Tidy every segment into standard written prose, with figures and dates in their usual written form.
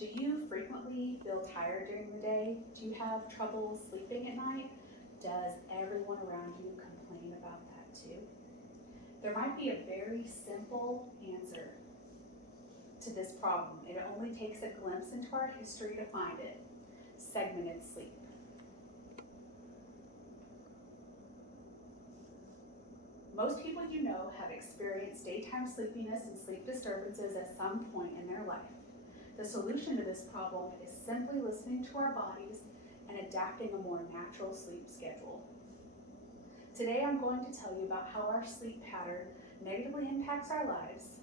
Do you frequently feel tired during the day? Do you have trouble sleeping at night? Does everyone around you complain about that too? There might be a very simple answer to this problem. It only takes a glimpse into our history to find it. Segmented sleep. Most people you know have experienced daytime sleepiness and sleep disturbances at some point in their life. The solution to this problem is simply listening to our bodies and adapting a more natural sleep schedule. Today I'm going to tell you about how our sleep pattern negatively impacts our lives,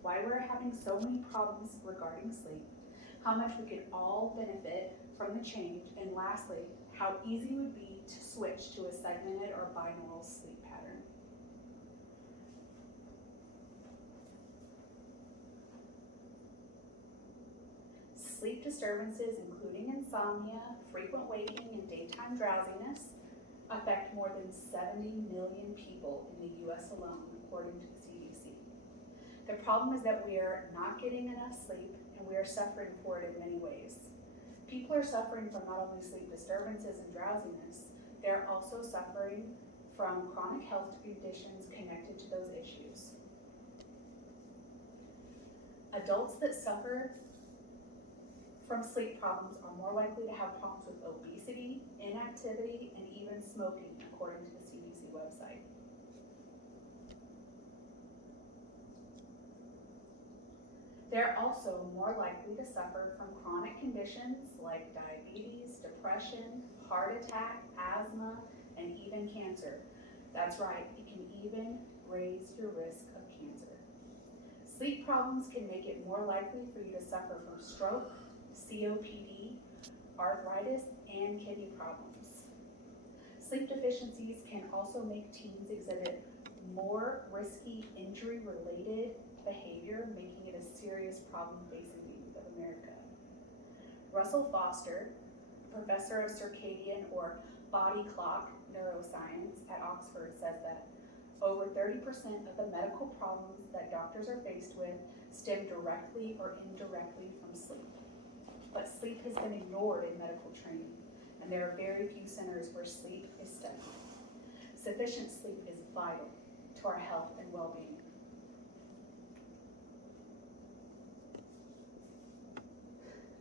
why we're having so many problems regarding sleep, how much we could all benefit from the change, and lastly, how easy it would be to switch to a segmented or binaural sleep pattern. Sleep disturbances, including insomnia, frequent waking, and daytime drowsiness, affect more than 70 million people in the US alone, according to the CDC. The problem is that we are not getting enough sleep, and we are suffering for it in many ways. People are suffering from not only sleep disturbances and drowsiness, they're also suffering from chronic health conditions connected to those issues. Adults that suffer from sleep problems are more likely to have problems with obesity, inactivity, and even smoking, according to the CDC website. They're also more likely to suffer from chronic conditions like diabetes, depression, heart attack, asthma, and even cancer. That's right, it can even raise your risk of cancer. Sleep problems can make it more likely for you to suffer from stroke, COPD, arthritis, and kidney problems. Sleep deficiencies can also make teens exhibit more risky injury-related behavior, making it a serious problem facing the youth of America. Russell Foster, professor of circadian or body clock neuroscience at Oxford, says that over 30% of the medical problems that doctors are faced with stem directly or indirectly from sleep. But sleep has been ignored in medical training, and there are very few centers where sleep is studied. Sufficient sleep is vital to our health and well-being.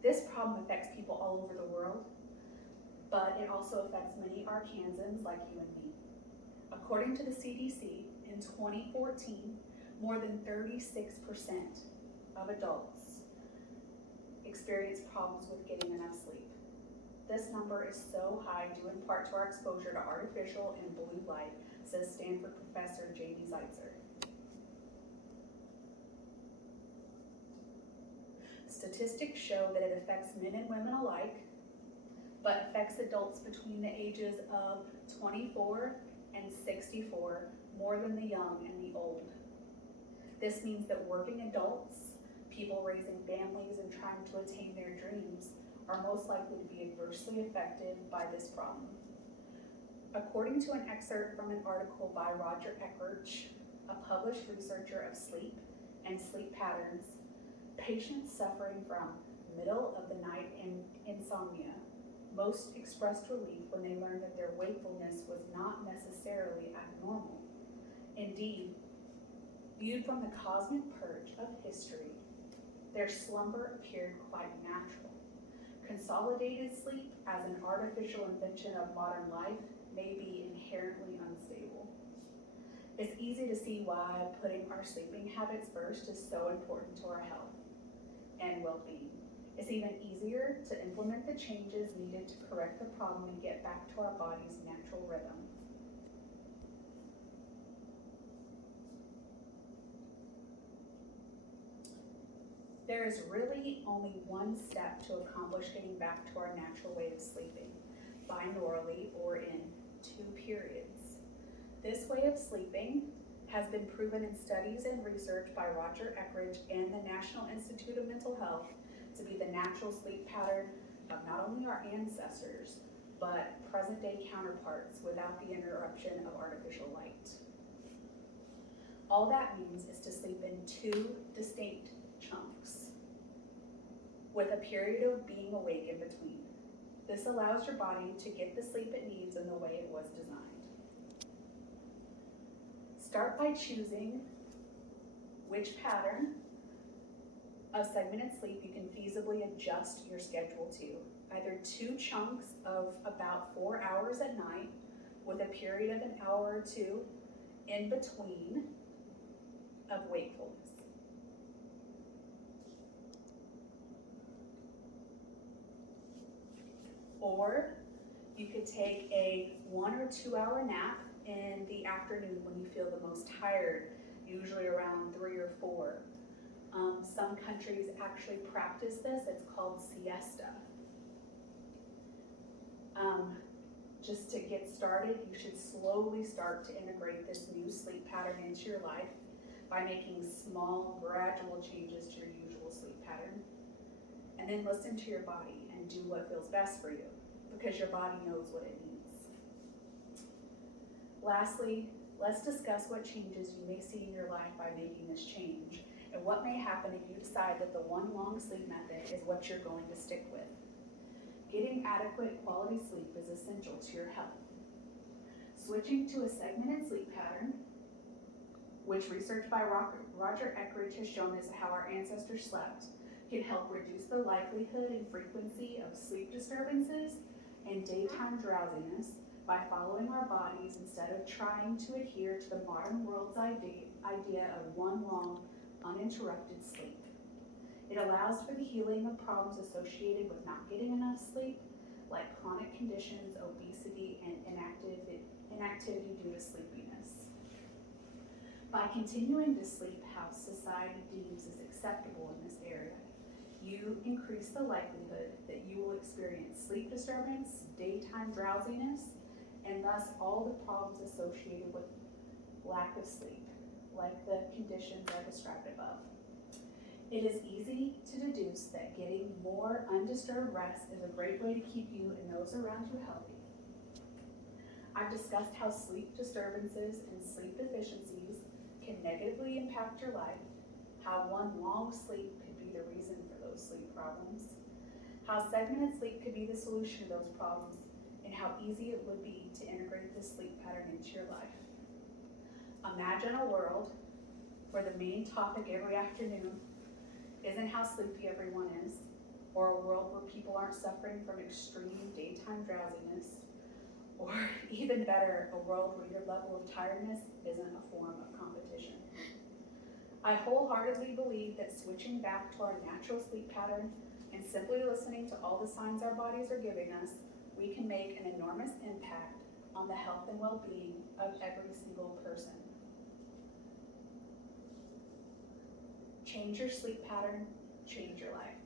This problem affects people all over the world, but it also affects many Arkansans like you and me. According to the CDC, in 2014, more than 36% of adults experience problems with getting enough sleep. This number is so high due in part to our exposure to artificial and blue light, says Stanford professor Jamie Zeitzer. Statistics show that it affects men and women alike, but affects adults between the ages of 24 and 64 more than the young and the old. This means that working adults, people raising families and trying to attain their dreams, are most likely to be adversely affected by this problem. According to an excerpt from an article by Roger Eckrich, a published researcher of sleep and sleep patterns, patients suffering from middle of the night insomnia most expressed relief when they learned that their wakefulness was not necessarily abnormal. Indeed, viewed from the cosmic perch of history, their slumber appeared quite natural. Consolidated sleep, as an artificial invention of modern life, may be inherently unstable. It's easy to see why putting our sleeping habits first is so important to our health and well-being. It's even easier to implement the changes needed to correct the problem and get back to our body's natural rhythm. There is really only one step to accomplish getting back to our natural way of sleeping, binaurally or in 2 periods. This way of sleeping has been proven in studies and research by Roger Eckrich and the National Institute of Mental Health to be the natural sleep pattern of not only our ancestors, but present-day counterparts without the interruption of artificial light. All that means is to sleep in 2 distinct chunks. with a period of being awake in between. This allows your body to get the sleep it needs in the way it was designed. Start by choosing which pattern of segmented sleep you can feasibly adjust your schedule to. Either 2 chunks of about 4 hours at night with a period of an hour or 2 in between of wakefulness. Or you could take a 1 or 2 hour nap in the afternoon when you feel the most tired, usually around 3 or 4. Some countries actually practice this. It's called siesta. Just to get started, you should slowly start to integrate this new sleep pattern into your life by making small, gradual changes to your usual sleep pattern. And then listen to your body and do what feels best for you, because your body knows what it needs. Lastly, let's discuss what changes you may see in your life by making this change, and what may happen if you decide that the one long sleep method is what you're going to stick with. Getting adequate quality sleep is essential to your health. Switching to a segmented sleep pattern, which research by Roger Eckridge has shown is how our ancestors slept, can help reduce the likelihood and frequency of sleep disturbances and daytime drowsiness by following our bodies instead of trying to adhere to the modern world's idea of one long, uninterrupted sleep. It allows for the healing of problems associated with not getting enough sleep, like chronic conditions, obesity, and inactivity due to sleepiness. By continuing to sleep how society deems is acceptable in this area, you increase the likelihood that you will experience sleep disturbance, daytime drowsiness, and thus all the problems associated with lack of sleep, like the conditions I described above. It is easy to deduce that getting more undisturbed rest is a great way to keep you and those around you healthy. I've discussed how sleep disturbances and sleep deficiencies can negatively impact your life, how one long sleep could be the reason for those sleep problems, how segmented sleep could be the solution to those problems, and how easy it would be to integrate this sleep pattern into your life. Imagine a world where the main topic every afternoon isn't how sleepy everyone is, or a world where people aren't suffering from extreme daytime drowsiness, or even better, a world where your level of tiredness isn't a form of competition. I wholeheartedly believe that switching back to our natural sleep pattern and simply listening to all the signs our bodies are giving us, we can make an enormous impact on the health and well-being of every single person. Change your sleep pattern, change your life.